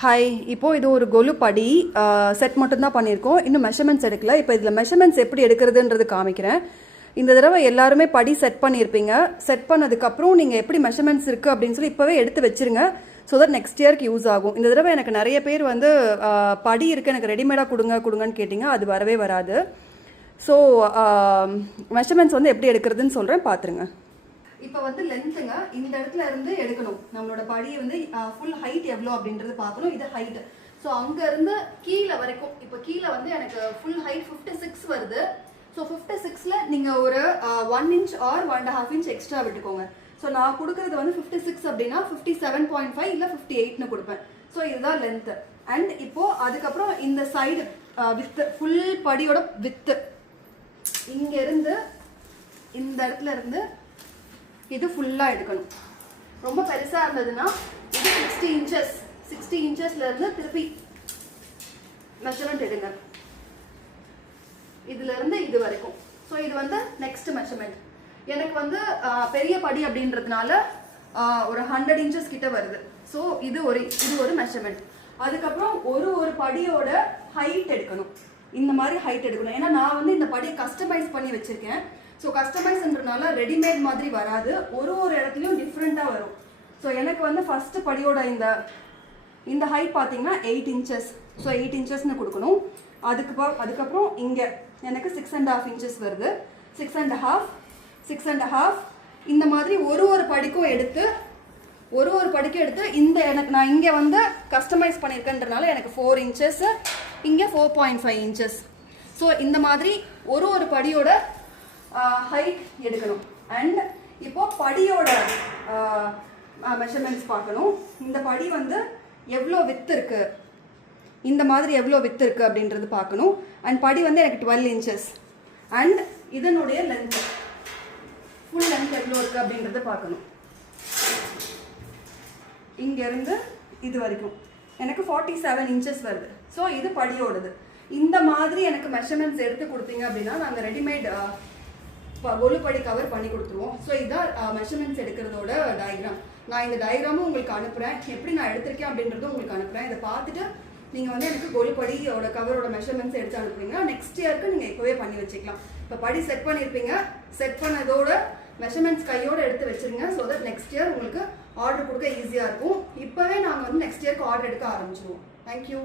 Hi, இப்போது இது ஒரு கொலு படி செட் மட்டும்தான் பண்ணியிருக்கோம். இன்னும் மெஷர்மெண்ட்ஸ் எடுக்கல. இப்போ இதில் மெஷர்மெண்ட்ஸ் எப்படி எடுக்கிறதுன்றது காமிக்கிறேன். இந்த தடவை எல்லாருமே படி செட் பண்ணியிருப்பீங்க. செட் பண்ணதுக்கப்புறம் நீங்கள் எப்படி மெஷர்மெண்ட்ஸ் இருக்குது அப்படின்னு சொல்லி இப்போவே எடுத்து வச்சுருங்க. ஸோ தட் நெக்ஸ்ட் இயர்க்கு யூஸ் ஆகும். இந்த தடவை எனக்கு நிறைய பேர் வந்து படி இருக்குது, எனக்கு ரெடிமேடாக கொடுங்கன்னு கேட்டிங்க. அது வரவே வராது. ஸோ மெஷர்மெண்ட்ஸ் வந்து எப்படி எடுக்கிறதுன்னு சொல்கிறேன், பார்த்துருங்க. இப்போ வந்து லென்த்துங்க இந்த இடத்துல இருந்து எடுக்கணும். நம்மளோட படியை வந்து ஃபுல் ஹைட் எவ்வளோ அப்படின்றது பார்க்கணும். இது ஹைட். ஸோ அங்கேருந்து கீழே வரைக்கும், இப்போ கீழே வந்து எனக்கு ஃபுல் ஹைட் 56 வருது. ஸோ 56ல் நீங்கள் ஒரு 1 inch ஆர் 1.5 inch எக்ஸ்ட்ரா விட்டுக்கோங்க. ஸோ நான் கொடுக்குறது வந்து 56 அப்படின்னா 57.5 இல்லை 58ன்னு கொடுப்பேன். ஸோ இதுதான் லென்த்து. அண்ட் இப்போது அதுக்கப்புறம் இந்த சைடு வித்து, ஃபுல் படியோட வித்து இங்கேருந்து இந்த இடத்துல இருந்து இது ஃபுல்லாக எடுக்கணும். ரொம்ப பெருசாக இருந்ததுன்னா இது 60 inches, 60 inchesலேருந்து திருப்பி மெஷர்மெண்ட் எடுங்க. இதுலேருந்து இது வரைக்கும். ஸோ இது வந்து நெக்ஸ்ட் மெஷர்மெண்ட். எனக்கு வந்து பெரிய படி அப்படின்றதுனால ஒரு 100 inches கிட்ட வருது. ஸோ இது ஒரு மெஷர்மெண்ட். அதுக்கப்புறம் ஒரு படியோட ஹைட் எடுக்கணும். இந்த மாதிரி ஹைட் எடுக்கணும். ஏன்னா நான் வந்து இந்த படியை கஸ்டமைஸ் பண்ணி வச்சுருக்கேன். ஸோ கஸ்டமைஸ்ன்றனால ரெடிமேட் மாதிரி வராது, ஒரு இடத்துலையும் டிஃப்ரெண்ட்டாக வரும். ஸோ எனக்கு வந்து ஃபஸ்ட்டு படியோட இந்த ஹைட் பார்த்தீங்கன்னா 8 inches. ஸோ 8 inchesன்னு கொடுக்கணும். அதுக்கப்புறம் இங்கே எனக்கு 6.5 inches வருது. 6.5 இந்த மாதிரி ஒரு படிக்கும் எடுத்து இந்த நான் இங்கே வந்து கஸ்டமைஸ் பண்ணியிருக்கேன்றனால எனக்கு 4 inches, இங்கே 4.5 inches. ஸோ இந்த மாதிரி ஒரு படியோட ஹைட் எடுக்கணும். அண்ட் இப்போ படியோட மெஷர்மெண்ட்ஸ் பார்க்கணும். இந்த படி வந்து எவ்வளோ வித்து இருக்கு, இந்த மாதிரி எவ்வளோ வித்து இருக்கு அப்படின்றது பார்க்கணும். அண்ட் படி வந்து எனக்கு 12 inches. அண்ட் இதனுடைய லென்த், ஃபுல் லென்த் எவ்வளோ இருக்கு அப்படின்றத பார்க்கணும். இங்கேருந்து இது வரைக்கும் எனக்கு 47 inches வருது. ஸோ இது படியோடது. இந்த மாதிரி எனக்கு மெஷர்மெண்ட்ஸ் எடுத்து கொடுத்தீங்க அப்படின்னா நாங்கள் ரெடிமேட் கொலு படி கவர் பண்ணி கொடுத்துருவோம். ஸோ இதான் மெஷர்மெண்ட்ஸ் எடுக்கிறதோட டயக்ராம். நான் இந்த டயக்ராமும் உங்களுக்கு அனுப்புகிறேன், எப்படி நான் எடுத்திருக்கேன் அப்படின்றதும் உங்களுக்கு அனுப்புகிறேன். இதை பார்த்துட்டு நீங்கள் வந்து எனக்கு கொலு படியோட கவரோட மெஷர்மெண்ட்ஸ் எடுத்து அனுப்புறீங்க. நெக்ஸ்ட் இயருக்கு நீங்கள் இப்போவே பண்ணி வச்சுக்கலாம். இப்போ படி செட் பண்ணியிருப்பீங்க, செட் பண்ணதோட மெஷர்மெண்ட்ஸ் கையோடு எடுத்து வச்சுருங்க. ஸோ தட் நெக்ஸ்ட் இயர் உங்களுக்கு ஆர்டர் கொடுக்க ஈஸியாக இருக்கும். இப்போவே நாங்கள் வந்து நெக்ஸ்ட் இயருக்கு ஆர்டர் எடுக்க ஆரம்பிச்சிடுவோம். தேங்க்யூ.